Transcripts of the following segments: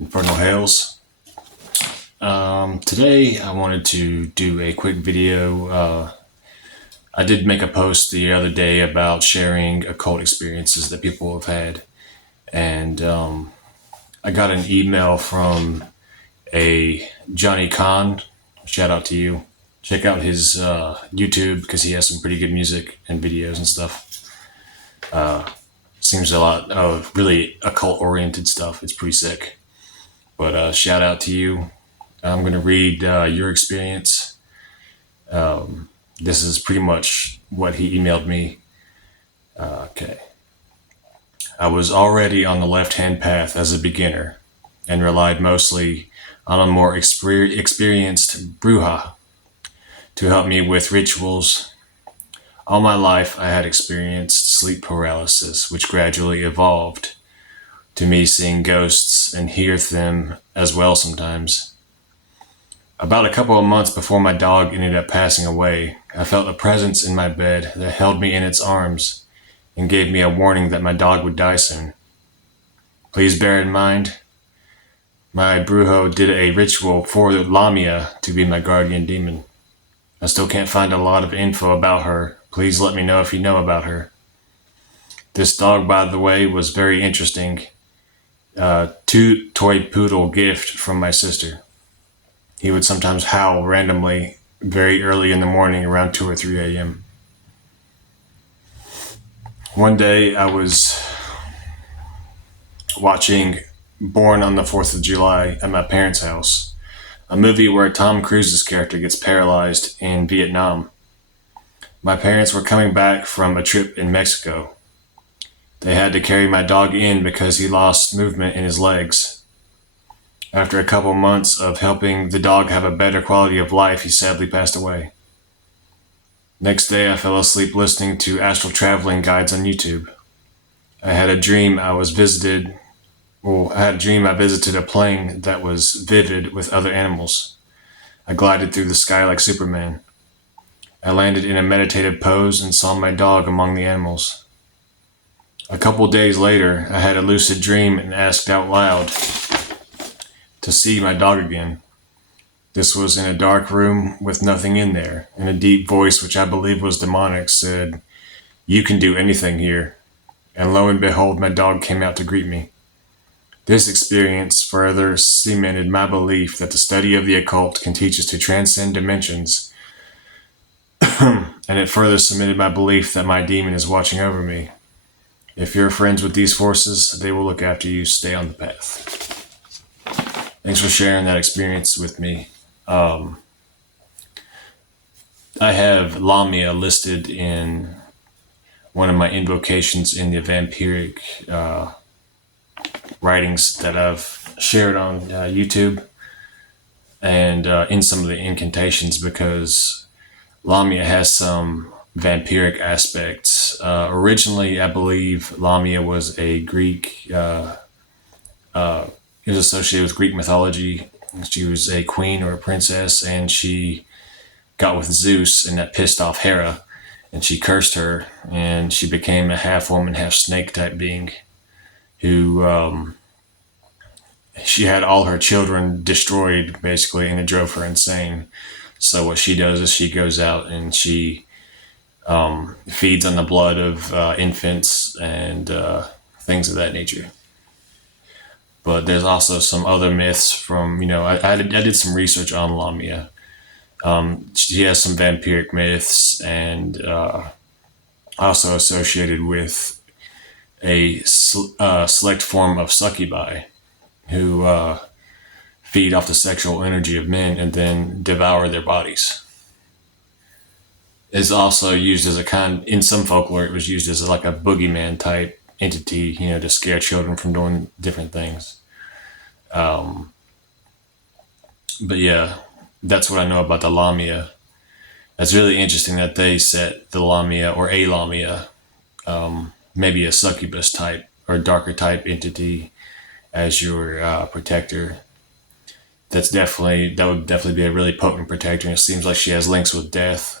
Infernal Hails. Today I wanted to do a quick video. I did make a post the other day about sharing occult experiences that people have had, and I got an email from a Johnny Khan. Shout out to you. Check out his YouTube because he has some pretty good music and videos and stuff. Seems a lot of really occult oriented stuff. It's pretty sick. But shout out to you. I'm going to read your experience. This is pretty much what he emailed me. Okay. I was already on the left-hand path as a beginner and relied mostly on a more experienced bruja to help me with rituals. All my life I had experienced sleep paralysis, which gradually evolved to me seeing ghosts and hear them as well sometimes. About a couple of months before my dog ended up passing away, I felt a presence in my bed that held me in its arms and gave me a warning that my dog would die soon. Please bear in mind, my brujo did a ritual for Lamia to be my guardian demon. I still can't find a lot of info about her. Please let me know if you know about her. This dog, by the way, was very interesting. Toy poodle gift from my sister. He would sometimes howl randomly very early in the morning around 2 or 3 a.m. One day I was watching Born on the 4th of July at my parents' house, a movie where Tom Cruise's character gets paralyzed in Vietnam. My parents were coming back from a trip in Mexico. They had to carry my dog in because he lost movement in his legs. After a couple months of helping the dog have a better quality of life, he sadly passed away. Next day, I fell asleep listening to astral traveling guides on YouTube. I had a dream I visited a plane that was vivid with other animals. I glided through the sky like Superman. I landed in a meditative pose and saw my dog among the animals. A couple days later, I had a lucid dream and asked out loud to see my dog again. This was in a dark room with nothing in there, and a deep voice, which I believe was demonic, said, "You can do anything here." And lo and behold, my dog came out to greet me. This experience further cemented my belief that the study of the occult can teach us to transcend dimensions, and it further cemented my belief that my demon is watching over me. If you're friends with these forces, they will look after you. Stay on the path. Thanks for sharing that experience with me. I have Lamia listed in one of my invocations in the vampiric writings that I've shared on YouTube and in some of the incantations, because Lamia has some vampiric aspects. Originally, I believe Lamia was a Greek, it was associated with Greek mythology. She was a queen or a princess, and she got with Zeus, and that pissed off Hera, and she cursed her, and she became a half woman, half snake type being who, she had all her children destroyed basically, and it drove her insane. So what she does is she goes out and she feeds on the blood of infants and things of that nature. But there's also some other myths from, I did some research on Lamia. She has some vampiric myths and also associated with a select form of succubi who feed off the sexual energy of men and then devour their bodies. It's also used as in some folklore, it was used as like a boogeyman type entity, to scare children from doing different things. But yeah, that's what I know about the Lamia. It's really interesting that they set the Lamia or a Lamia, maybe a succubus type or darker type entity, as your protector. That would definitely be a really potent protector. And it seems like she has links with death,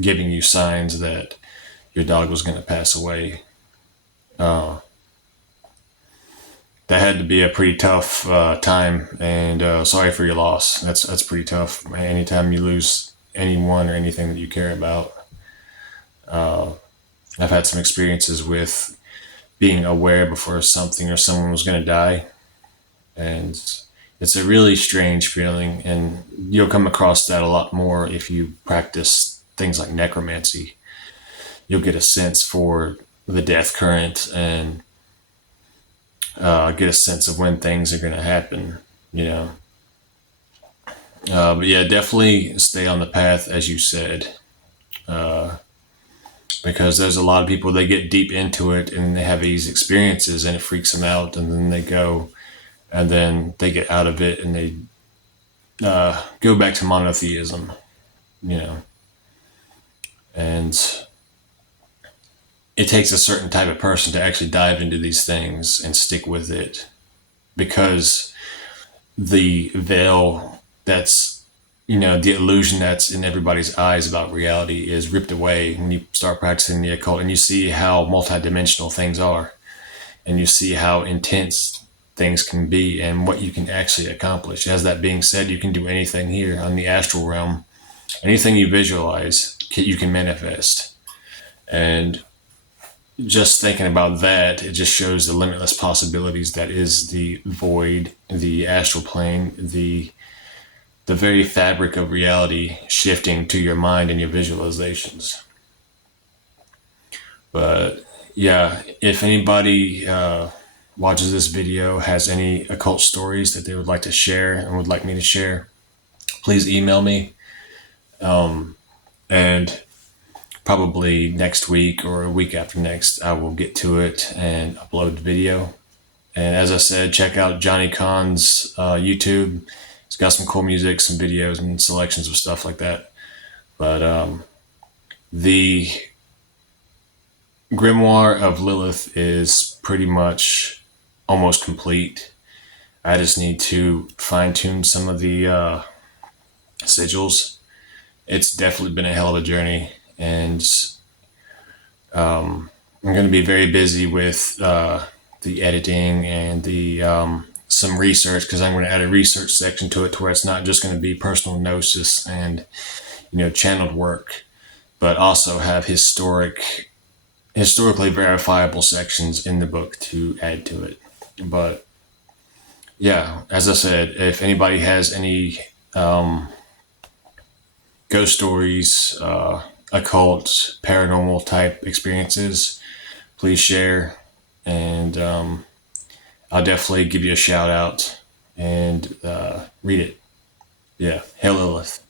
giving you signs that your dog was going to pass away. that had to be a pretty tough time, and sorry for your loss. That's pretty tough. Anytime you lose anyone or anything that you care about. I've had some experiences with being aware before something or someone was going to die, and it's a really strange feeling, and you'll come across that a lot more if you practice things like necromancy. You'll get a sense for the death current and get a sense of when things are going to happen, you know. But yeah, definitely stay on the path, as you said, because there's a lot of people, they get deep into it and they have these experiences and it freaks them out, and then they go and then they get out of it and they go back to monotheism, you know. And it takes a certain type of person to actually dive into these things and stick with it, because the veil that's, you know, the illusion that's in everybody's eyes about reality is ripped away when you start practicing the occult, and you see how multidimensional things are, and you see how intense things can be and what you can actually accomplish. As that being said, you can do anything here on the astral realm. Anything you visualize, you can manifest. And just thinking about that, it just shows the limitless possibilities that is the void, the astral plane, the very fabric of reality shifting to your mind and your visualizations. But yeah, if anybody watches this video, has any occult stories that they would like to share and would like me to share, please email me. And probably next week or a week after next, I will get to it and upload the video. And as I said, check out Johnny Khan's YouTube. He's got some cool music, some videos, and selections of stuff like that. But the Grimoire of Lilith is pretty much almost complete. I just need to fine tune some of the sigils. It's definitely been a hell of a journey, and I'm going to be very busy with the editing and the some research, because I'm going to add a research section to it to where it's not just going to be personal gnosis and, you know, channeled work, but also have historically verifiable sections in the book to add to it. But yeah, as I said, if anybody has any ghost stories, occult, paranormal type experiences, please share, and I'll definitely give you a shout out and read it. Yeah, Hail Lilith.